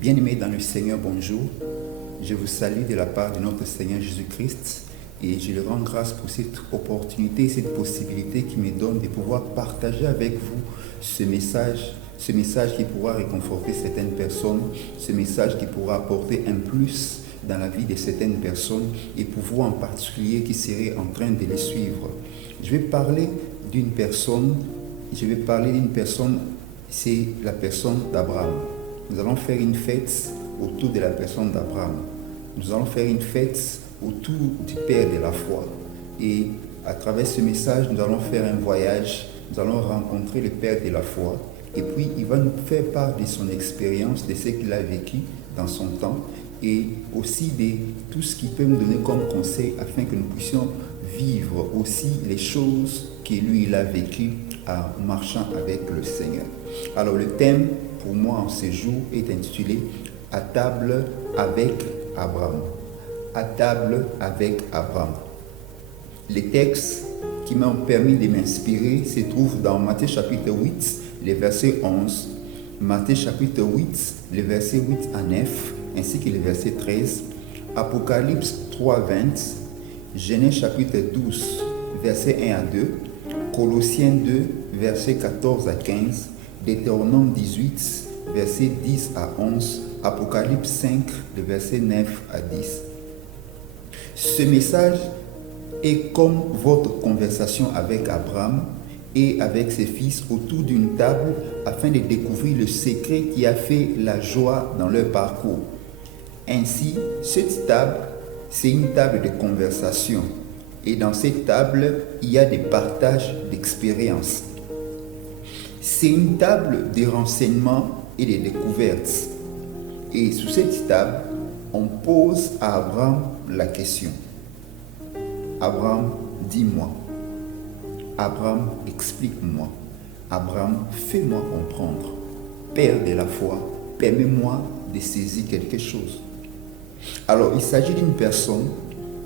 Bien-aimés dans le Seigneur, bonjour. Je vous salue de la part de notre Seigneur Jésus-Christ et je lui rends grâce pour cette opportunité, cette possibilité qui me donne de pouvoir partager avec vous ce message qui pourra réconforter certaines personnes, ce message qui pourra apporter un plus dans la vie de certaines personnes et pour vous en particulier qui serez en train de les suivre. Je vais parler d'une personne, c'est la personne d'Abraham. Nous allons faire une fête autour de la personne d'Abraham. Nous allons faire une fête autour du Père de la foi. Et à travers ce message, nous allons faire un voyage. Nous allons rencontrer le Père de la foi. Et puis, il va nous faire part de son expérience, de ce qu'il a vécu dans son temps. Et aussi de tout ce qu'il peut nous donner comme conseil afin que nous puissions vivre aussi les choses que lui, il a vécues en marchant avec le Seigneur. Alors, le thème pour moi en ce jour est intitulé « À table avec Abraham ». À table avec Abraham. Les textes qui m'ont permis de m'inspirer se trouvent dans Matthieu chapitre 8, le verset 11, Matthieu chapitre 8, le verset 8 à 9, ainsi que le verset 13, Apocalypse 3, 20, Genèse chapitre 12, verset 1 à 2, Colossiens 2, verset 14 à 15, Deutéronome 18, verset 10 à 11, Apocalypse 5, le verset 9 à 10. Ce message est comme votre conversation avec Abraham et avec ses fils autour d'une table afin de découvrir le secret qui a fait la joie dans leur parcours. Ainsi, cette table, c'est une table de conversation. Et dans cette table, il y a des partages d'expériences. C'est une table de renseignements et de découvertes. Et sur cette table, on pose à Abraham la question. Abraham, dis-moi. Abraham, explique-moi. Abraham, fais-moi comprendre. Père de la foi, permets-moi de saisir quelque chose. Alors, il s'agit d'une personne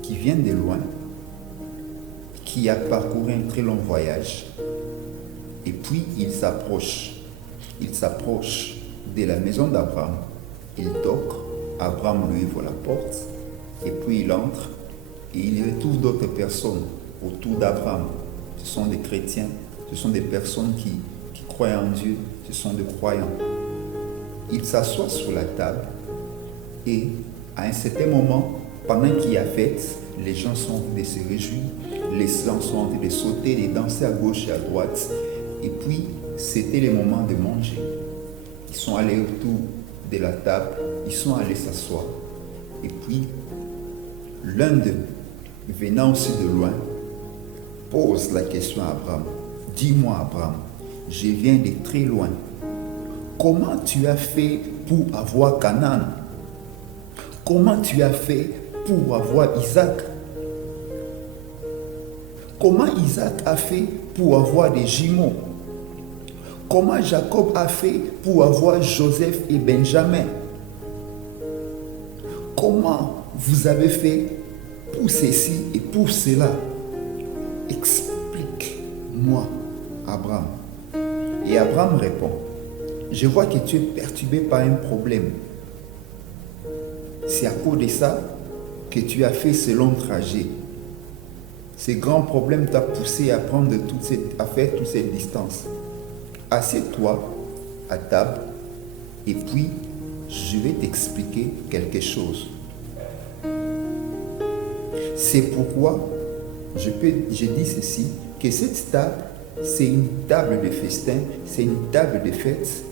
qui vient de loin, qui a parcouru un très long voyage, et puis il s'approche de la maison d'Abraham, il toque, Abraham lui ouvre la porte, et puis il entre, et il retrouve d'autres personnes autour d'Abraham. Ce sont des chrétiens, ce sont des personnes qui croient en Dieu, ce sont des croyants. Il s'assoit sur la table, et à un certain moment, pendant qu'il y a fête, les gens sont en train de se réjouir, les gens sont en train de sauter, de danser à gauche et à droite. Et puis, c'était le moment de manger. Ils sont allés autour de la table, ils sont allés s'asseoir. Et puis, l'un d'eux, venant aussi de loin, pose la question à Abraham. Dis-moi, Abraham, je viens de très loin. Comment tu as fait pour avoir Canaan? Comment tu as fait pour avoir Isaac? Comment Isaac a fait pour avoir des jumeaux? Comment Jacob a fait pour avoir Joseph et Benjamin? Comment vous avez fait pour ceci et pour cela? Explique-moi, Abraham. Et Abraham répond, je vois que tu es perturbé par un problème. C'est à cause de ça que tu as fait ce long trajet. Ce grand problème t'a poussé à faire toute cette distance. Assieds-toi à table et puis je vais t'expliquer quelque chose. C'est pourquoi je dis ceci, que cette table, c'est une table de festin, c'est une table de fête,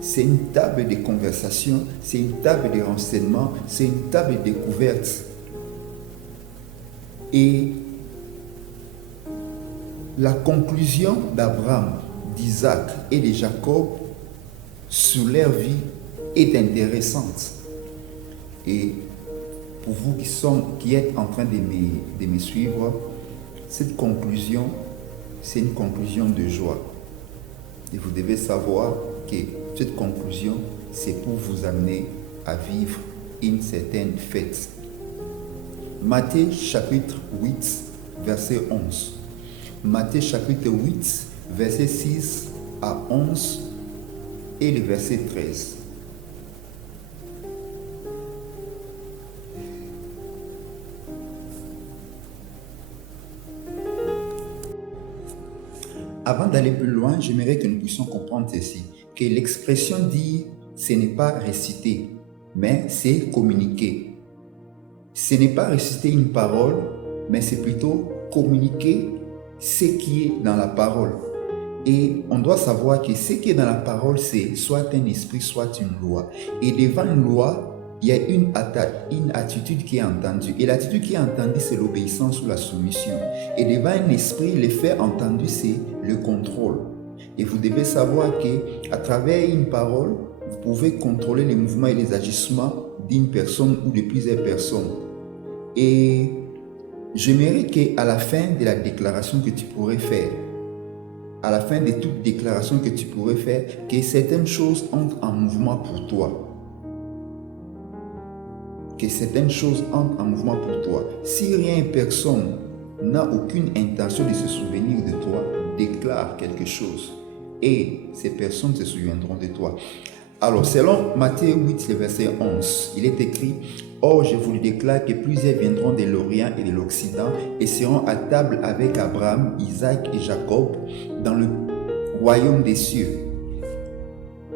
c'est une table de conversation, c'est une table de renseignement, c'est une table de découverte. Et la conclusion d'Abraham, d'Isaac et de Jacob sur leur vie est intéressante. Et pour vous qui êtes en train de me suivre, cette conclusion, c'est une conclusion de joie. Et vous devez savoir que cette conclusion, c'est pour vous amener à vivre une certaine fête. Matthieu chapitre 8, verset 11. Matthieu chapitre 8, verset 6 à 11 et le verset 13. avant d'aller plus loin, j'aimerais que nous puissions comprendre ceci, que l'expression dit, ce n'est pas réciter, mais c'est communiquer. Ce n'est pas réciter une parole, mais c'est plutôt communiquer ce qui est dans la parole. Et on doit savoir que ce qui est dans la parole, c'est soit un esprit, soit une loi. Et devant une loi, il y a une attitude qui est entendue. Et l'attitude qui est entendue, c'est l'obéissance ou la soumission. Et devant un esprit, l'effet entendu, c'est le contrôle. Et vous devez savoir qu'à travers une parole, vous pouvez contrôler les mouvements et les agissements d'une personne ou de plusieurs personnes. Et j'aimerais qu'à la fin de la déclaration que tu pourrais faire, à la fin de toute déclaration que tu pourrais faire, que certaines choses entrent en mouvement pour toi. Que certaines choses entrent en mouvement pour toi. Si rien et personne n'a aucune intention de se souvenir de toi, déclare quelque chose et ces personnes se souviendront de toi. Alors, selon Matthieu 8, le verset 11, il est écrit « Or, je vous le déclare que plusieurs viendront de l'Orient et de l'Occident et seront à table avec Abraham, Isaac et Jacob dans le royaume des cieux. »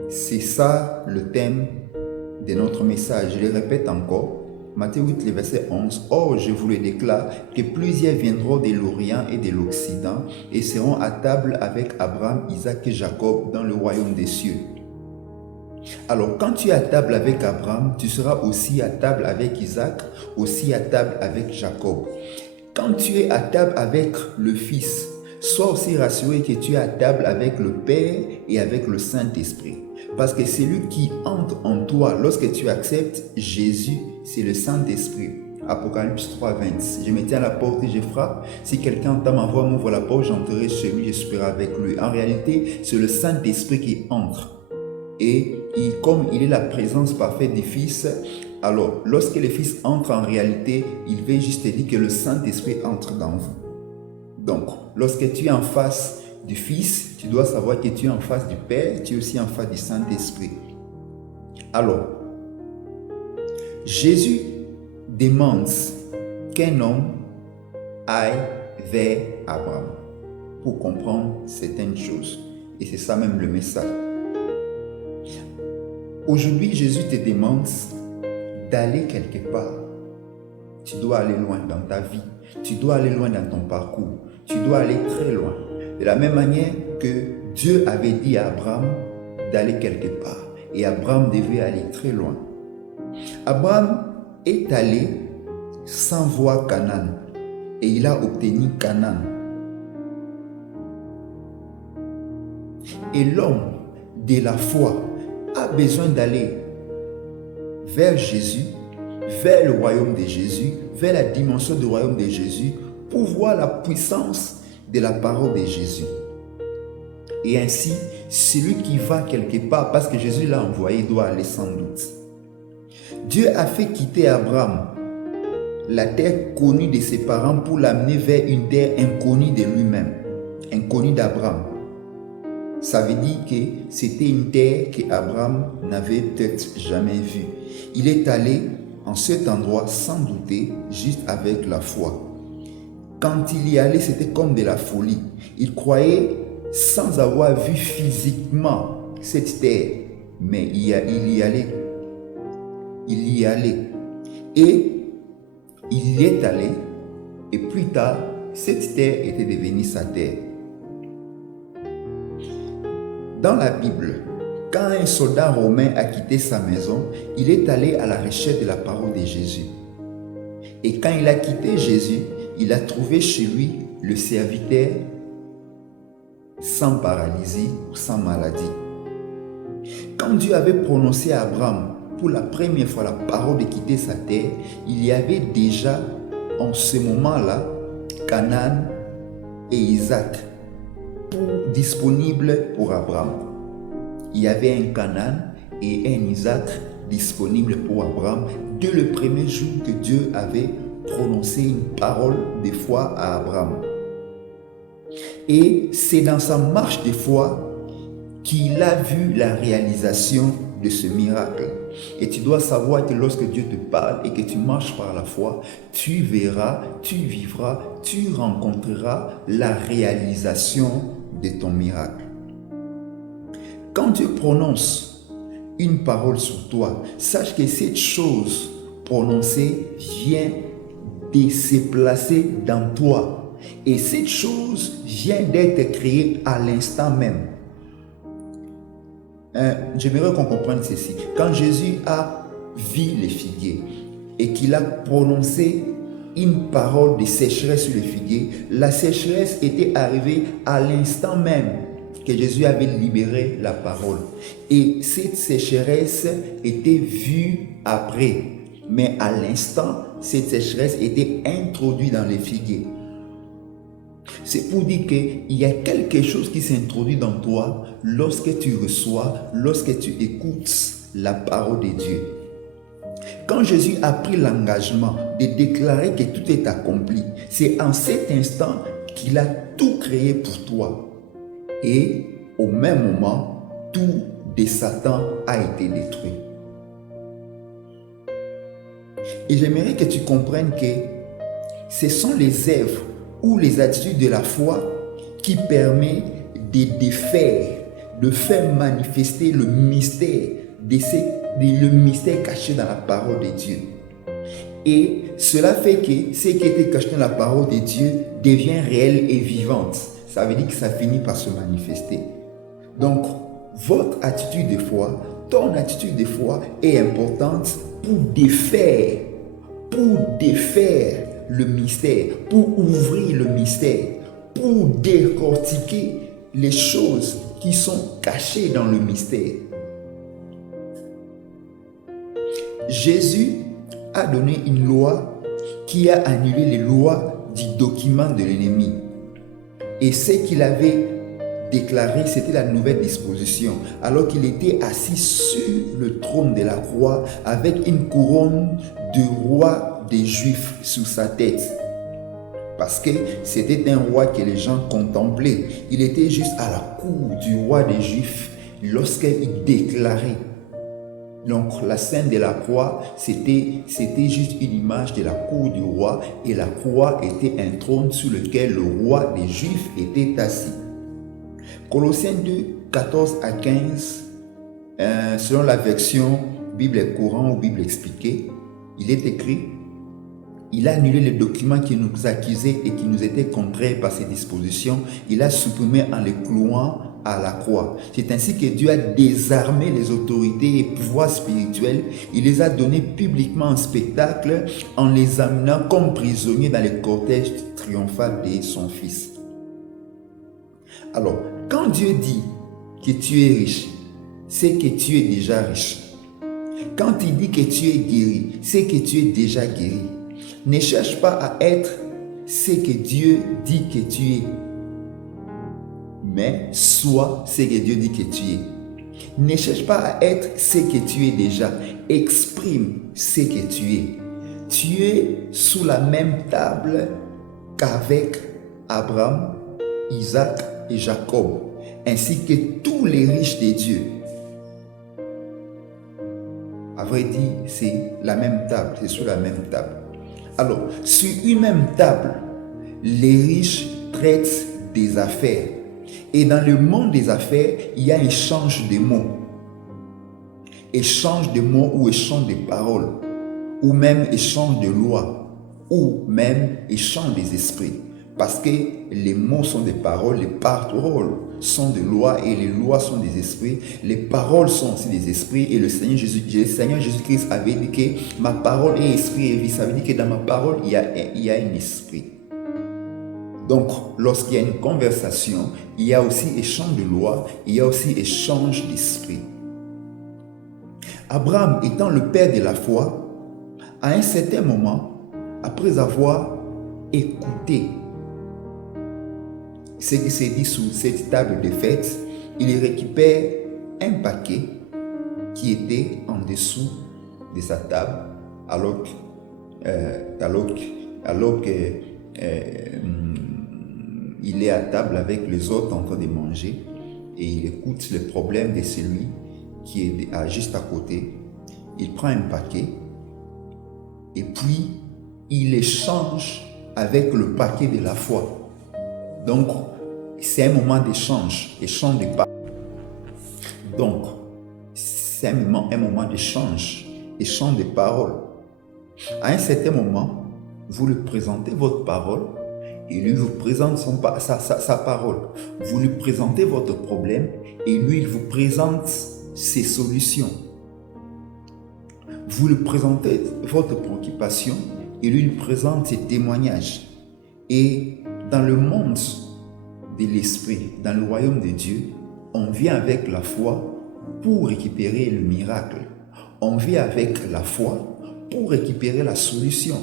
C'est ça le thème de notre message. Je le répète encore. Matthieu 8, le verset 11. « Or, je vous le déclare que plusieurs viendront de l'Orient et de l'Occident et seront à table avec Abraham, Isaac et Jacob dans le royaume des cieux. » Alors, quand tu es à table avec Abraham, tu seras aussi à table avec Isaac, aussi à table avec Jacob. Quand tu es à table avec le Fils, sois aussi rassuré que tu es à table avec le Père et avec le Saint-Esprit. Parce que celui qui entre en toi lorsque tu acceptes Jésus, c'est le Saint-Esprit. Apocalypse 3, 20. Je me tiens à la porte et je frappe. Si quelqu'un entend ma voix, m'ouvre la porte, j'entrerai chez lui, je serai avec lui. En réalité, c'est le Saint-Esprit qui entre. Et comme il est la présence parfaite du Fils, alors lorsque le Fils entre en réalité, il veut juste te dire que le Saint-Esprit entre dans vous. Donc, lorsque tu es en face du Fils, tu dois savoir que tu es en face du Père, tu es aussi en face du Saint-Esprit. Alors, Jésus demande qu'un homme aille vers Abraham pour comprendre certaines choses. Et c'est ça même le message. Aujourd'hui, Jésus te demande d'aller quelque part. Tu dois aller loin dans ta vie. Tu dois aller loin dans ton parcours. Tu dois aller très loin. De la même manière que Dieu avait dit à Abraham d'aller quelque part. Et Abraham devait aller très loin. Abraham est allé sans voir Canaan. Et il a obtenu Canaan. Et l'homme de la foi a besoin d'aller vers Jésus, vers le royaume de Jésus, vers la dimension du royaume de Jésus, pour voir la puissance de la parole de Jésus. Et ainsi, celui qui va quelque part, parce que Jésus l'a envoyé, doit aller sans doute. Dieu a fait quitter Abraham, la terre connue de ses parents, pour l'amener vers une terre inconnue de lui-même, inconnue d'Abraham. Ça veut dire que c'était une terre qu'Abraham n'avait peut-être jamais vue. Il est allé en cet endroit sans douter, juste avec la foi. Quand il y allait, c'était comme de la folie. Il croyait sans avoir vu physiquement cette terre, mais il y allait. Il y allait. Et il y est allé, et plus tard, cette terre était devenue sa terre. Dans la Bible, quand un soldat romain a quitté sa maison, il est allé à la recherche de la parole de Jésus. Et quand il a quitté Jésus, il a trouvé chez lui le serviteur sans paralysie ou sans maladie. Quand Dieu avait prononcé à Abraham pour la première fois la parole de quitter sa terre, il y avait déjà en ce moment-là Canaan et Isaac disponibles pour Abraham. Il y avait un Canaan et un Isaac disponibles pour Abraham dès le premier jour que Dieu avait prononcé une parole de foi à Abraham. Et c'est dans sa marche de foi qu'il a vu la réalisation de ce miracle. Et tu dois savoir que lorsque Dieu te parle et que tu marches par la foi, tu verras, tu vivras, tu rencontreras la réalisation de ton miracle. Quand Dieu prononce une parole sur toi, sache que cette chose prononcée vient de se placer dans toi. Et cette chose vient d'être créée à l'instant même. J'aimerais qu'on comprenne ceci. Quand Jésus a vu les figuiers et qu'il a prononcé une parole de sécheresse sur les figuiers, la sécheresse était arrivée à l'instant même que Jésus avait libéré la parole. Et cette sécheresse était vue après. Mais à l'instant, cette sécheresse était introduite dans les figuiers. C'est pour dire qu'il y a quelque chose qui s'introduit dans toi lorsque tu reçois, lorsque tu écoutes la parole de Dieu. Quand Jésus a pris l'engagement de déclarer que tout est accompli, c'est en cet instant qu'il a tout créé pour toi. Et au même moment, tout de Satan a été détruit. Et j'aimerais que tu comprennes que ce sont les œuvres ou les attitudes de la foi qui permettent de défaire, de faire manifester le mystère, le mystère caché dans la parole de Dieu. Et cela fait que ce qui était caché dans la parole de Dieu devient réel et vivante. Ça veut dire que ça finit par se manifester. Donc, votre attitude de foi, ton attitude de foi est importante pour défaire le mystère, pour ouvrir le mystère, pour décortiquer les choses qui sont cachées dans le mystère. Jésus a donné une loi qui a annulé les lois du document de l'ennemi. Et ce qu'il avait déclaré, c'était la nouvelle disposition, alors qu'il était assis sur le trône de la croix avec une couronne de roi des Juifs sur sa tête. Parce que c'était un roi que les gens contemplaient. Il était juste à la cour du roi des Juifs lorsqu'il déclarait. Donc la scène de la croix, c'était juste une image de la cour du roi, et la croix était un trône sur lequel le roi des Juifs était assis. Colossiens 2, 14 à 15, selon la version Bible courante ou Bible expliquée, il est écrit: il a annulé les documents qui nous accusaient et qui nous étaient contraires par ses dispositions. Il a supprimé en les clouant à la croix. C'est ainsi que Dieu a désarmé les autorités et pouvoirs spirituels. Il les a donnés publiquement en spectacle en les amenant comme prisonniers dans le cortège triomphal de son Fils. Alors, quand Dieu dit que tu es riche, c'est que tu es déjà riche. Quand il dit que tu es guéri, c'est que tu es déjà guéri. Ne cherche pas à être ce que Dieu dit que tu es, mais sois ce que Dieu dit que tu es. Ne cherche pas à être ce que tu es déjà, exprime ce que tu es. Tu es sous la même table qu'avec Abraham, Isaac et Jacob, ainsi que tous les riches de Dieu. À vrai dire, c'est la même table, c'est sur la même table. Alors, sur une même table, les riches traitent des affaires. Et dans le monde des affaires, il y a échange de mots. Échange de mots ou échange de paroles. Ou même échange de lois. Ou même échange des esprits. Parce que les mots sont des paroles, les paroles sont des lois et les lois sont des esprits. Les paroles sont aussi des esprits. Et le Seigneur Jésus-Christ avait dit que ma parole est esprit et vie. Ça veut dire que dans ma parole, il y a un esprit. Donc, lorsqu'il y a une conversation, il y a aussi échange de lois, il y a aussi échange d'esprit. Abraham étant le père de la foi, à un certain moment, après avoir écouté ce qui s'est dit sous cette table de fête, il récupère un paquet qui était en dessous de sa table, alors que il est à table avec les autres en train de manger, et il écoute les problèmes de celui qui est juste à côté. Il prend un paquet et puis il échange avec le paquet de la foi. Donc, C'est un moment d'échange, échange de paroles. Donc, c'est un moment d'échange, échange de paroles. À un certain moment, vous lui présentez votre parole et lui vous présente sa parole. Vous lui présentez votre problème et lui il vous présente ses solutions. Vous lui présentez votre préoccupation et lui il présente ses témoignages. Et dans le monde de l'esprit, dans le royaume de Dieu, on vient avec la foi pour récupérer le miracle. On vient avec la foi pour récupérer la solution.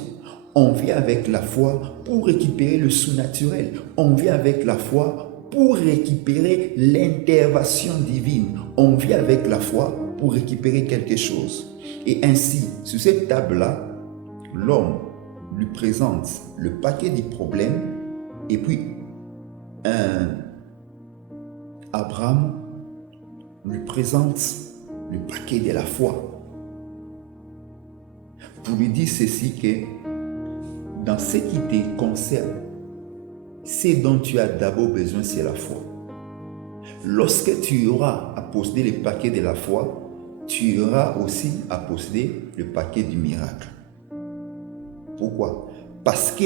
On vient avec la foi pour récupérer le surnaturel. On vient avec la foi pour récupérer l'intervention divine. On vient avec la foi pour récupérer quelque chose. Et ainsi, sur cette table-là, l'homme lui présente le paquet des problèmes et puis Abraham lui présente le paquet de la foi pour lui dire ceci que dans ce qui te concerne, ce dont tu as d'abord besoin, c'est la foi. Lorsque tu auras à posséder le paquet de la foi, tu auras aussi à posséder le paquet du miracle. Pourquoi? Parce que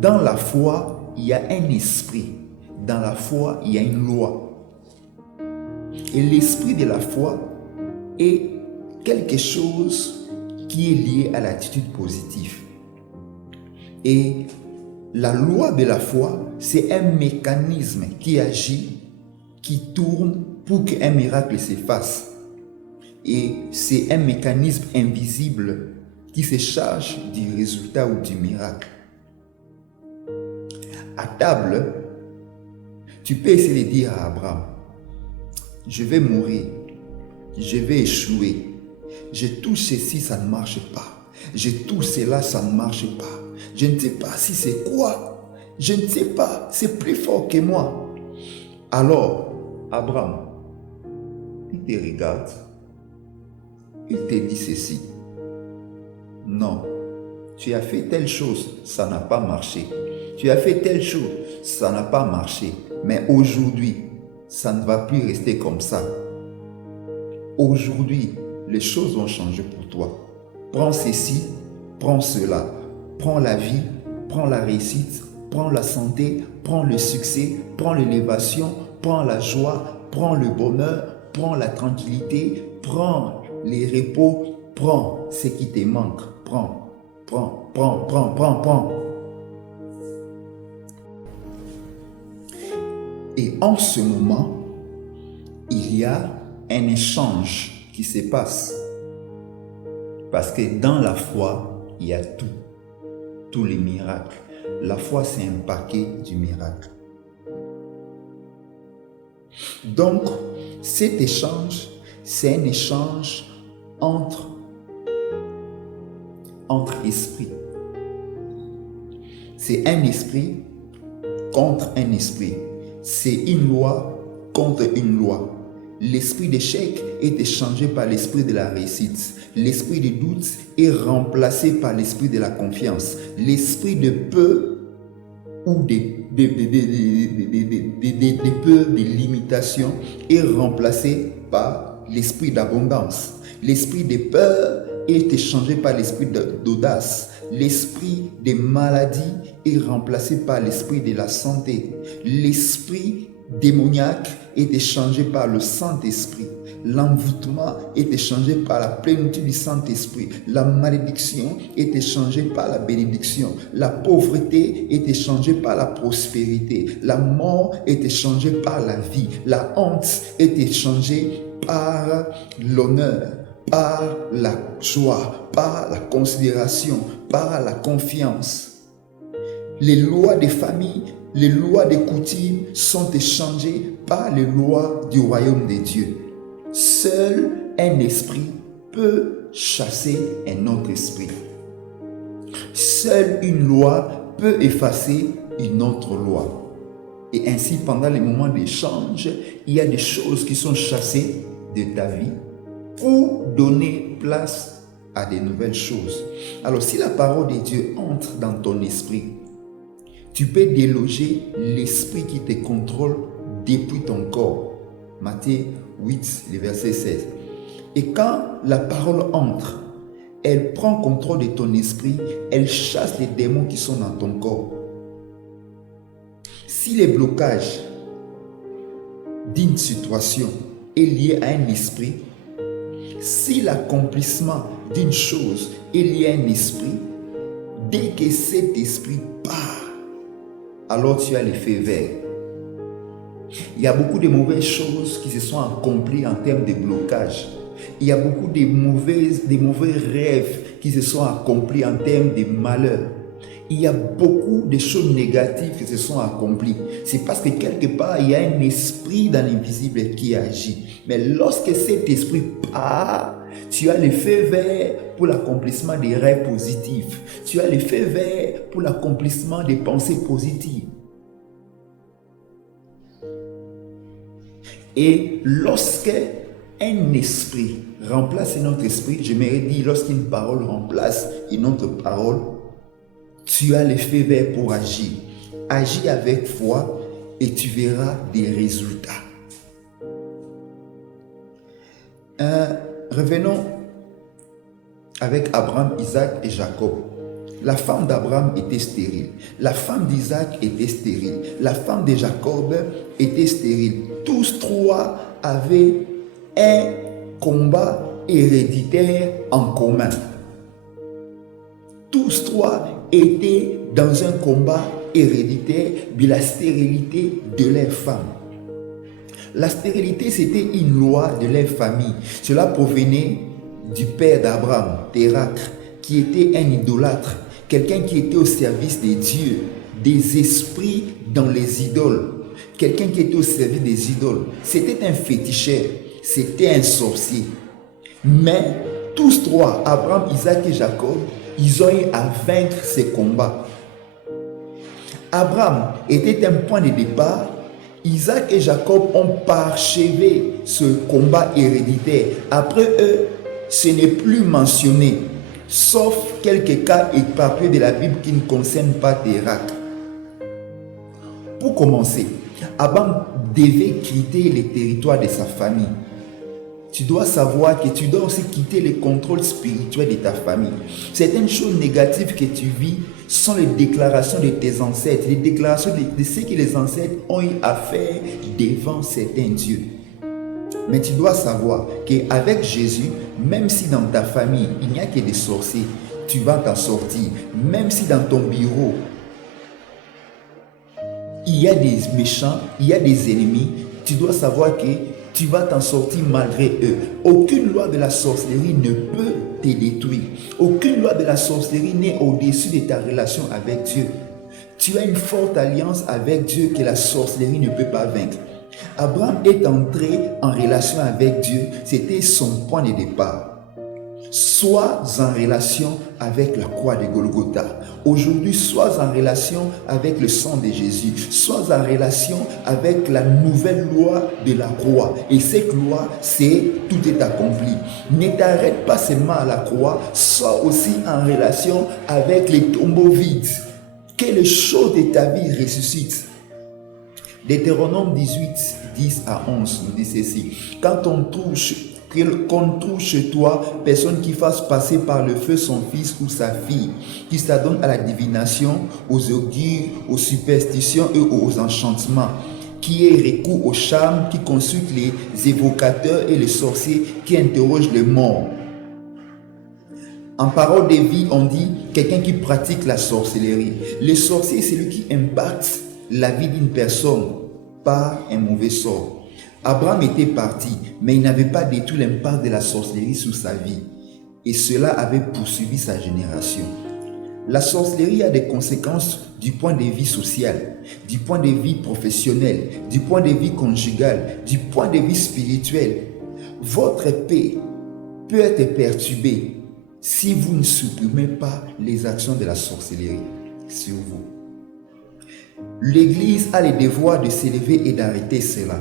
dans la foi, il y a un esprit. Dans la foi, il y a une loi. Et l'esprit de la foi est quelque chose qui est lié à l'attitude positive. Et la loi de la foi, c'est un mécanisme qui agit, qui tourne pour qu'un miracle se fasse. Et c'est un mécanisme invisible qui se charge du résultat ou du miracle. À table, tu peux essayer de dire à Abraham, je vais mourir, je vais échouer, je touche ceci, ça ne marche pas, je touche cela, ça ne marche pas, je ne sais pas si c'est quoi, je ne sais pas, c'est plus fort que moi. Alors, Abraham, il te regarde, il te dit ceci, non, tu as fait telle chose, ça n'a pas marché. Tu as fait telle chose, ça n'a pas marché. Mais aujourd'hui, ça ne va plus rester comme ça. Aujourd'hui, les choses vont changer pour toi. Prends ceci, prends cela. Prends la vie, prends la réussite, prends la santé, prends le succès, prends l'élévation, prends la joie, prends le bonheur, prends la tranquillité, prends les repos, prends ce qui te manque. Prends. Et en ce moment, il y a un échange qui se passe. Parce que dans la foi, il y a tout. Tous les miracles. La foi, c'est un paquet du miracle. Donc, cet échange, c'est un échange entre esprits. C'est un esprit contre un esprit. C'est une loi contre une loi. L'esprit d'échec est échangé par l'esprit de la réussite. L'esprit de doute est remplacé par l'esprit de la confiance. L'esprit de peur ou de peur, de limitation est remplacé par l'esprit d'abondance. L'esprit de peur est échangé par l'esprit d'audace. L'esprit des maladies est remplacé par l'esprit de la santé. L'esprit démoniaque est échangé par le Saint-Esprit. L'envoûtement est échangé par la plénitude du Saint-Esprit. La malédiction est échangée par la bénédiction. La pauvreté est échangée par la prospérité. La mort est échangée par la vie. La honte est échangée par l'honneur, par la joie, par la considération, par la confiance. Les lois des familles, les lois des coutumes sont échangées par les lois du royaume de Dieu. Seul un esprit peut chasser un autre esprit. Seule une loi peut effacer une autre loi. Et ainsi, pendant les moments d'échange, il y a des choses qui sont chassées de ta vie pour donner place à de nouvelles choses. Alors, si la parole de Dieu entre dans ton esprit, tu peux déloger l'esprit qui te contrôle depuis ton corps. Matthieu 8, le verset 16. Et quand la parole entre, elle prend contrôle de ton esprit, elle chasse les démons qui sont dans ton corps. Si le blocage d'une situation est lié à un esprit, si l'accomplissement d'une chose est lié à un esprit, dès que cet esprit part, alors tu as l'effet vert. Il y a beaucoup de mauvaises choses qui se sont accomplies en termes de blocage. Il y a beaucoup de mauvais rêves qui se sont accomplis en termes de malheur. Il y a beaucoup de choses négatives qui se sont accomplies. C'est parce que quelque part, il y a un esprit dans l'invisible qui agit. Mais lorsque cet esprit part, tu as l'effet vert pour l'accomplissement des rêves positifs. Tu as l'effet vert pour l'accomplissement des pensées positives. Et lorsque un esprit remplace un autre esprit, je m'aurais dit, lorsqu'une parole remplace une autre parole, tu as l'effet vert pour agir. Agis avec foi et tu verras des résultats. Revenons avec Abraham, Isaac et Jacob. La femme d'Abraham était stérile. La femme d'Isaac était stérile. La femme de Jacob était stérile. Tous trois avaient un combat héréditaire en commun. Tous trois étaient dans un combat héréditaire de la stérilité de leur femme. La stérilité, c'était une loi de leur famille. Cela provenait du père d'Abraham, Térak, qui était un idolâtre, quelqu'un qui était au service des dieux, des esprits dans les idoles, quelqu'un qui était au service des idoles. C'était un féticheur, c'était un sorcier. Mais tous trois, Abraham, Isaac et Jacob, ils ont eu à vaincre ces combats. Abraham était un point de départ. Isaac et Jacob ont parchevé ce combat héréditaire. Après eux, ce n'est plus mentionné, sauf quelques cas éparpillés de la Bible qui ne concernent pas Térak. Pour commencer, Abraham devait quitter les territoires de sa famille. Tu dois savoir que tu dois aussi quitter le contrôle spirituel de ta famille. Certaines choses négatives que tu vis sont les déclarations de tes ancêtres, les déclarations de ce que les ancêtres ont eu à faire devant certains dieux. Mais tu dois savoir qu'avec Jésus, même si dans ta famille, il n'y a que des sorciers, tu vas t'en sortir. Même si dans ton bureau, il y a des méchants, il y a des ennemis, tu dois savoir que tu vas t'en sortir malgré eux. Aucune loi de la sorcellerie ne peut te détruire. Aucune loi de la sorcellerie n'est au-dessus de ta relation avec Dieu. Tu as une forte alliance avec Dieu que la sorcellerie ne peut pas vaincre. Abraham est entré en relation avec Dieu. C'était son point de départ. Sois en relation avec la croix de Golgotha. Aujourd'hui, sois en relation avec le sang de Jésus. Sois en relation avec la nouvelle loi de la croix. Et cette loi, c'est tout est accompli. Ne t'arrête pas seulement à la croix, sois aussi en relation avec les tombeaux vides. Que les choses de ta vie ressuscitent. Deutéronome 18, 10 à 11 nous dit ceci. Quand qu'on trouve chez toi personne qui fasse passer par le feu son fils ou sa fille, qui s'adonne à la divination, aux augures, aux superstitions et aux enchantements, qui ait recours aux charmes, qui consulte les évocateurs et les sorciers, qui interrogent les morts. En parole de vie, on dit quelqu'un qui pratique la sorcellerie. Le sorcier, c'est lui qui impacte la vie d'une personne par un mauvais sort. Abraham était parti, mais il n'avait pas détruit l'impact de la sorcellerie sur sa vie. Et cela avait poursuivi sa génération. La sorcellerie a des conséquences du point de vue social, du point de vue professionnel, du point de vue conjugal, du point de vue spirituel. Votre paix peut être perturbée si vous ne supprimez pas les actions de la sorcellerie sur vous. L'Église a le devoir de s'élever et d'arrêter cela.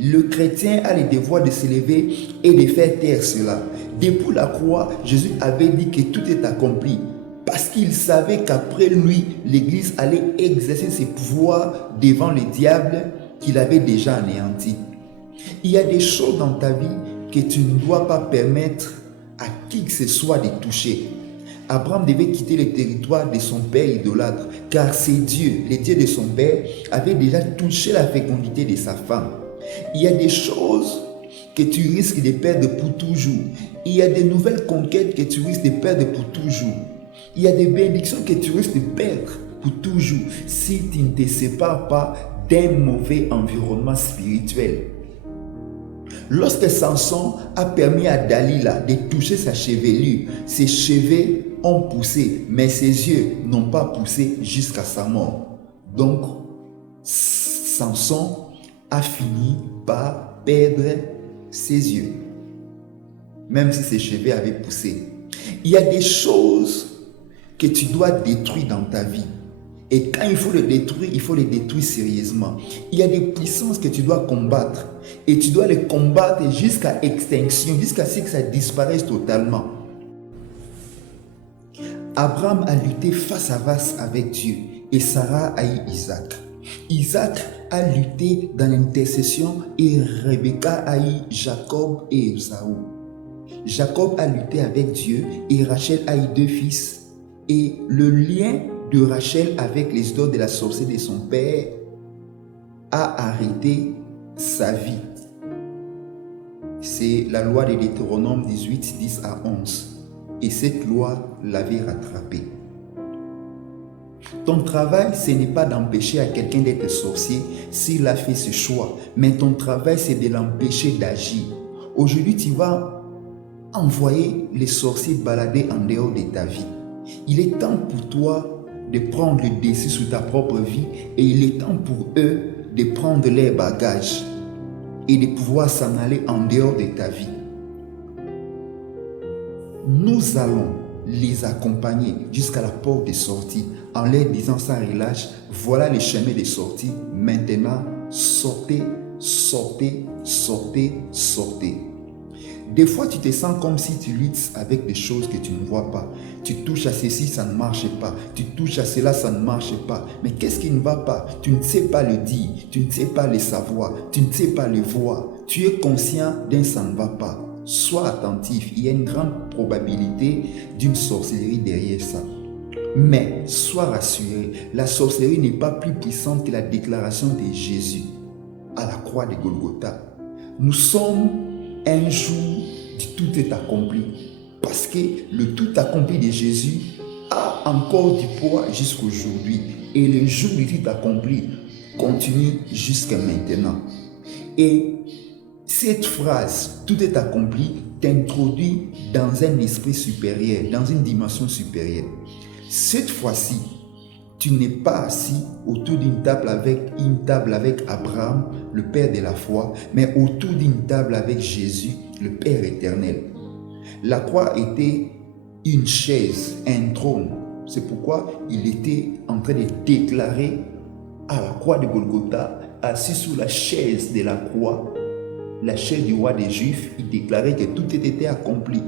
Le chrétien a le devoir de s'élever et de faire taire cela. Depuis la croix, Jésus avait dit que tout est accompli. parce qu'il savait qu'après lui, l'Église allait exercer ses pouvoirs devant le diable qu'il avait déjà anéanti. Il y a des choses dans ta vie que tu ne dois pas permettre à qui que ce soit de toucher. Abraham devait quitter le territoire de son père idolâtre, car ses dieux, les dieux de son père, avaient déjà touché la fécondité de sa femme. Il y a des choses que tu risques de perdre pour toujours. Il y a des nouvelles conquêtes que tu risques de perdre pour toujours. Il y a des bénédictions que tu risques de perdre pour toujours si tu ne te sépares pas d'un mauvais environnement spirituel. Lorsque Samson a permis à Dalila de toucher sa chevelure, ses cheveux ont poussé, mais ses yeux n'ont pas poussé jusqu'à sa mort. Donc, Samson a fini par perdre ses yeux, même si ses cheveux avaient poussé. Il y a des choses que tu dois détruire dans ta vie. Et quand il faut le détruire sérieusement. Il y a des puissances que tu dois combattre. Et tu dois les combattre jusqu'à extinction, jusqu'à ce que ça disparaisse totalement. Abraham a lutté face à face avec Dieu. Et Sarah a eu Isaac. Isaac a lutté dans l'intercession et Rebecca a eu Jacob et Ésaü. Jacob a lutté avec Dieu et Rachel a eu 2 fils. Et le lien de Rachel avec les histoires de la sorcière de son père a arrêté sa vie. C'est la loi de Deutéronome 18, 10 à 11. Et cette loi l'avait rattrapé. Ton travail, ce n'est pas d'empêcher à quelqu'un d'être sorcier s'il a fait ce choix. Mais ton travail, c'est de l'empêcher d'agir. Aujourd'hui, tu vas envoyer les sorciers balader en dehors de ta vie. Il est temps pour toi de prendre le dessus sur ta propre vie et il est temps pour eux de prendre leurs bagages et de pouvoir s'en aller en dehors de ta vie. Nous allons les accompagner jusqu'à la porte de sortie en leur disant sans relâche, voilà le chemin de sortie. Maintenant, sortez, sortez, sortez, sortez. Des fois, tu te sens comme si tu luttes avec des choses que tu ne vois pas. Tu touches à ceci, ça ne marche pas. Tu touches à cela, ça ne marche pas. Mais qu'est-ce qui ne va pas? Tu ne sais pas le dire, tu ne sais pas le savoir, tu ne sais pas le voir. Tu es conscient d'un ça ne va pas. Sois attentif, il y a une grande probabilité d'une sorcellerie derrière ça. Mais sois rassuré, la sorcellerie n'est pas plus puissante que la déclaration de Jésus à la croix de Golgotha. Nous sommes un jour du tout est accompli. Parce que le tout accompli de Jésus a encore du poids jusqu'aujourd'hui. Et le jour du tout accompli continue jusqu'à maintenant. Et cette phrase, tout est accompli, t'introduit dans un esprit supérieur, dans une dimension supérieure. Cette fois-ci, tu n'es pas assis autour d'une table avec Abraham, le Père de la foi, mais autour d'une table avec Jésus, le Père éternel. La croix était une chaise, un trône. C'est pourquoi il était en train de déclarer à la croix de Golgotha, assis sous la chaise de la croix, la chaise du roi des Juifs, il déclarait que tout était accompli.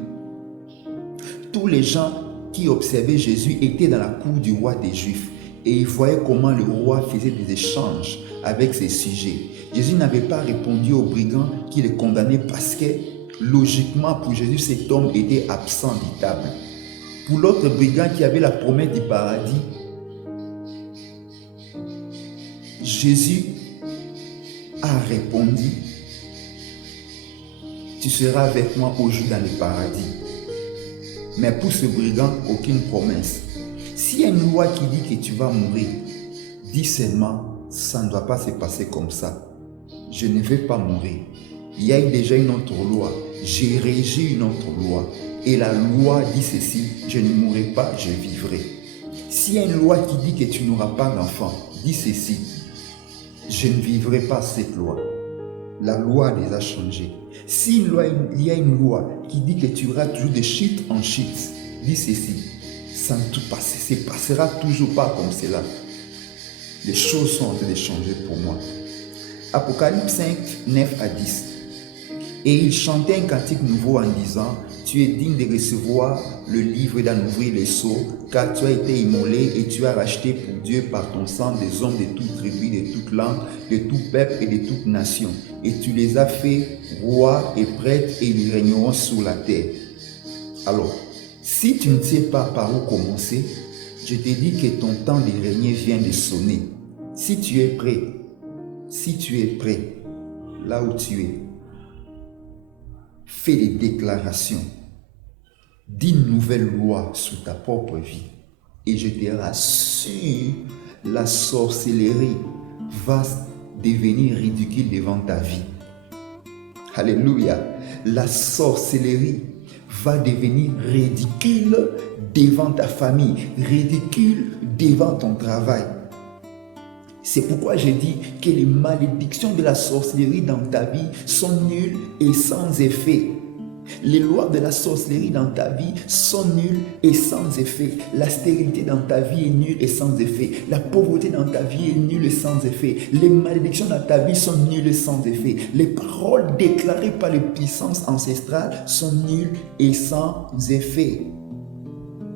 Tous les gens qui observaient Jésus étaient dans la cour du roi des Juifs. Et il voyait comment le roi faisait des échanges avec ses sujets. Jésus n'avait pas répondu aux brigands qui le condamnaient parce que, logiquement, pour Jésus, cet homme était absent du table. Pour l'autre brigand qui avait la promesse du paradis, Jésus a répondu, « Tu seras avec moi aujourd'hui dans le paradis. » Mais pour ce brigand, aucune promesse. S'il y a une loi qui dit que tu vas mourir, dis seulement, ça ne doit pas se passer comme ça. Je ne vais pas mourir. Il y a déjà une autre loi. J'ai régi une autre loi. Et la loi dit ceci, je ne mourrai pas, je vivrai. S'il y a une loi qui dit que tu n'auras pas d'enfant, dis ceci, je ne vivrai pas cette loi. La loi les a changées. S'il y a une loi qui dit que tu auras toujours de shit en shit, dis ceci, ça ne se passera toujours pas comme cela. Les choses sont en train de changer pour moi. Apocalypse 5, 9 à 10. Et il chantait un cantique nouveau en disant, tu es digne de recevoir le livre et d'en ouvrir les sceaux, car tu as été immolé et tu as racheté pour Dieu par ton sang des hommes de toute tribu, de toute langue, de tout peuple et de toute nation. Et tu les as fait rois et prêtres et ils régneront sur la terre. Alors, si tu ne sais pas par où commencer, je te dis que ton temps de régner vient de sonner. Si tu es prêt, là où tu es, fais des déclarations. Dis une nouvelle loi sur ta propre vie. Et je te rassure, la sorcellerie va devenir ridicule devant ta vie. Alléluia. La sorcellerie va devenir ridicule devant ta famille, ridicule devant ton travail. C'est pourquoi je dis que les malédictions de la sorcellerie dans ta vie sont nulles et sans effet. Les lois de la sorcellerie dans ta vie sont nulles et sans effet. La stérilité dans ta vie est nulle et sans effet. La pauvreté dans ta vie est nulle et sans effet. Les malédictions dans ta vie sont nulles et sans effet. Les paroles déclarées par les puissances ancestrales sont nulles et sans effet.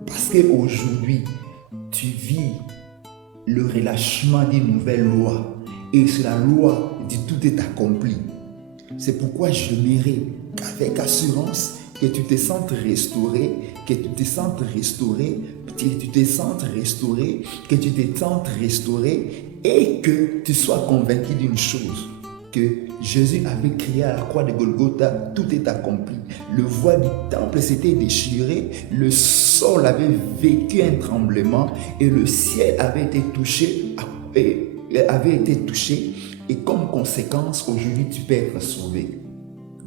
Parce qu'aujourd'hui, tu vis le relâchement d'une nouvelle loi. Et c'est la loi du tout est accompli. C'est pourquoi j'aimerais qu'avec assurance, que tu te sentes restauré, que tu te sentes restauré, que tu te sentes restauré, que tu te sentes restauré et que tu sois convaincu d'une chose, que Jésus avait crié à la croix de Golgotha, tout est accompli. Le voile du temple s'était déchiré, le sol avait vécu un tremblement et le ciel avait été touché, et comme conséquence, aujourd'hui tu peux être sauvé.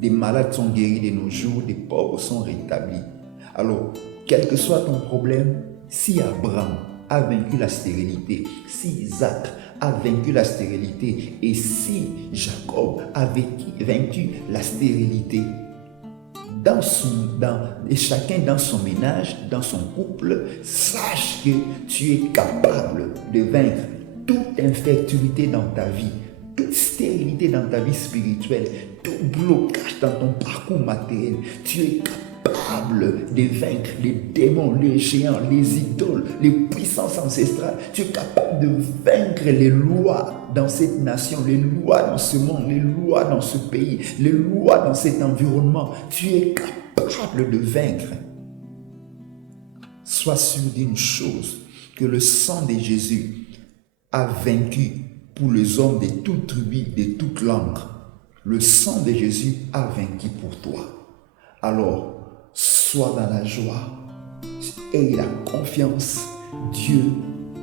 Des malades sont guéris de nos jours, des pauvres sont rétablis. Alors, quel que soit ton problème, si Abraham a vaincu la stérilité, si Isaac a vaincu la stérilité et si Jacob a vaincu la stérilité, et chacun dans son ménage, dans son couple, sache que tu es capable de vaincre toute infertilité dans ta vie, toute stérilité dans ta vie spirituelle, tout blocage dans ton parcours matériel. Tu es capable de vaincre les démons, les géants, les idoles, les puissances ancestrales. Tu es capable de vaincre les lois dans cette nation, les lois dans ce monde, les lois dans ce pays, les lois dans cet environnement. Tu es capable de vaincre. Sois sûr d'une chose, que le sang de Jésus a vaincu pour les hommes de toute tribu, de toute langue. Le sang de Jésus a vaincu pour toi. Alors, sois dans la joie et la confiance. Dieu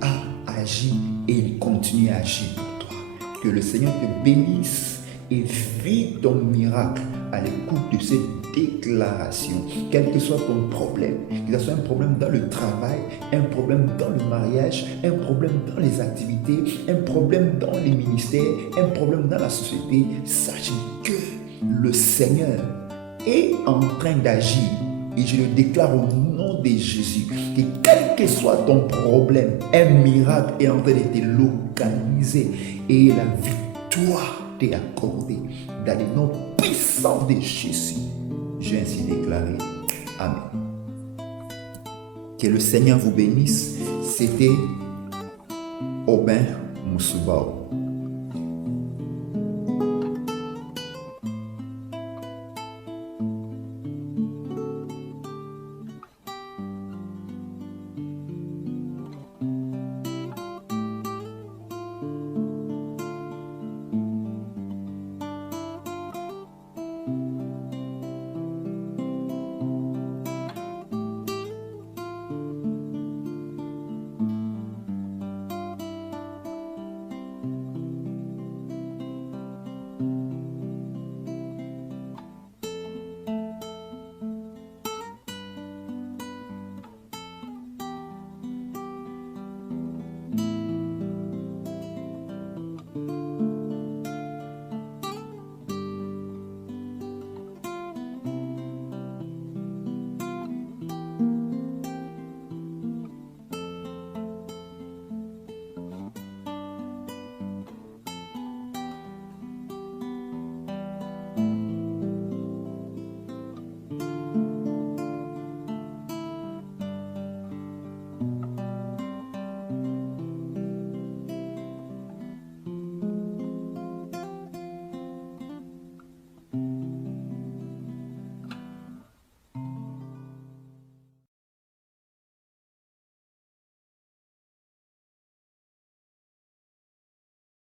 a agi et il continue à agir pour toi. Que le Seigneur te bénisse et vis ton miracle à l'écoute de cette déclaration. Quel que soit ton problème, que ce soit un problème dans le travail, un problème dans le mariage, un problème dans les activités, un problème dans les ministères, un problème dans la société, sache que le Seigneur est en train d'agir. Et je le déclare au nom de Jésus, que quel que soit ton problème, un miracle est en train de te localiser et la victoire t'est accordée dans les noms puissants de Jésus. J'ai ainsi déclaré. Amen. Que le Seigneur vous bénisse. C'était Aubin Mousoubao.